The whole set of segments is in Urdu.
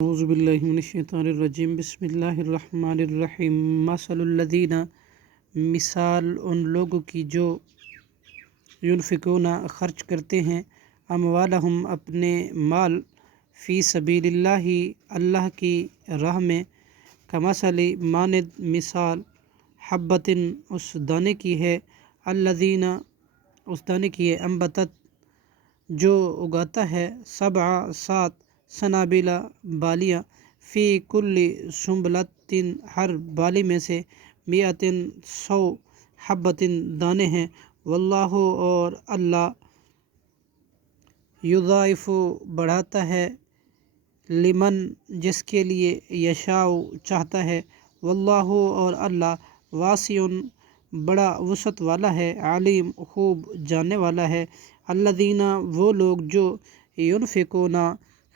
اعوذ باللہ من الشیطان الرجیم بسم اللہ الرحمن الرحیم مثل الذین مثال ان لوگوں کی جو ینفقون خرچ کرتے ہیں اموالہم اپنے مال فی سبیل اللہ اللہ کی راہ میں کمثل مانند مثال حبۃ اس دانے کی ہے الذین اس دانے کی ہے انبتت جو اگاتا ہے 7 سنابلا بالیاں فی کل سنبلۃ ہر بالی میں سے 100 حبۃ دانے ہیں واللہ اور اللہ یضاعف بڑھاتا ہے لمن جس کے لیے یشاء چاہتا ہے واللہ اور اللہ واسع بڑا وسعت والا ہے علیم خوب جاننے والا ہے الذین وہ لوگ جو ینفقون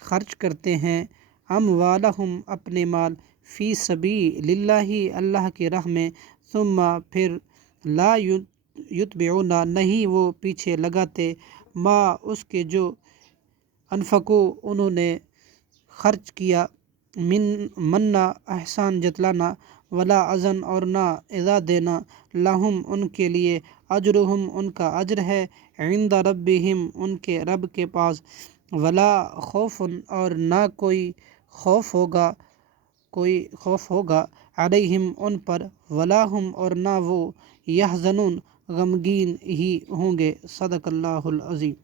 خرچ کرتے ہیں اموالہم اپنے مال فی سبیل اللہ اللہ کی راہ میں ثم پھر لا یتبعون نہیں وہ پیچھے لگاتے ما اس کے جو انفقو انہوں نے خرچ کیا منا احسان جتلانا ولا اذن اور نہ ایذا دینا لہم ان کے لیے اجرہم ان کا اجر ہے عند ربہم ان کے رب کے پاس ولا خوف اور نہ کوئی خوف ہوگا علیہم ان پر ولا ہم اور نہ وہ یحزنون غمگین ہی ہوں گے صدق اللہ العظیم۔